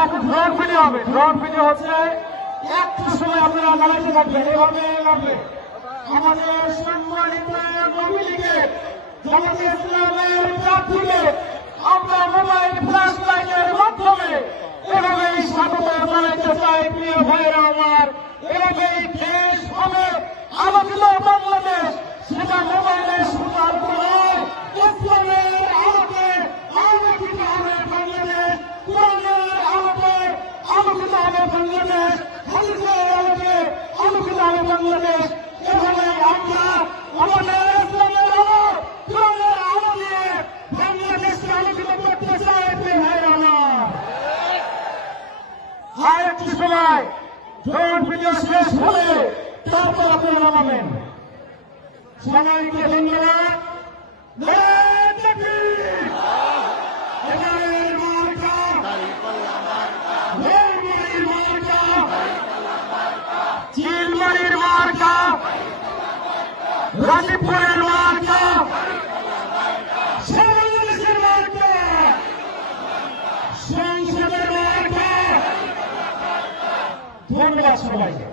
এক drone video হবে। Drone video হচ্ছে একটু সময় আপনারা দাঁড়াইতে থাকবেন, এভাবে এভাবে আমাদের সম্মানিত নবী লীগের জামাতে ইসলামের প্রার্থীকে আমরা মোবাইল ফ্ল্যাশ লাইটের মাধ্যমে এভাবেই স্বাগত জানাইতে চাই। প্রিয় ভাইয়েরা আমার, এভাবেই দেশ হবে আলোকিত বাংলাদেশ, সেটা মোবাইলের সুতার নয়, ইসলামের আলোকে আলোকিত হবে বাংলাদেশ, কোরআনের আলোকে আলোকিত হবে বাংলাদেশ, হাদিসের আলোকে আলোকিত হবে বাংলাদেশ। এভাবে আমরা আমাদের ইসলামের আলো, কোরআনের আলো দিয়ে বাংলাদেশকে আলোকিত করতে চাই। ভাইরা আমার, আর একটু সময় ড্রোন ভিডিও শেষ হলে তারপর আপনারা নামাবেন। সবাইকে ধন্যবাদ। চিলমারির মার্কা, রাজীবপুরের মার্কা, বাংলাদেশের মার্কা, সংসদের মার্কা। ধন্যবাদ সবাইকে।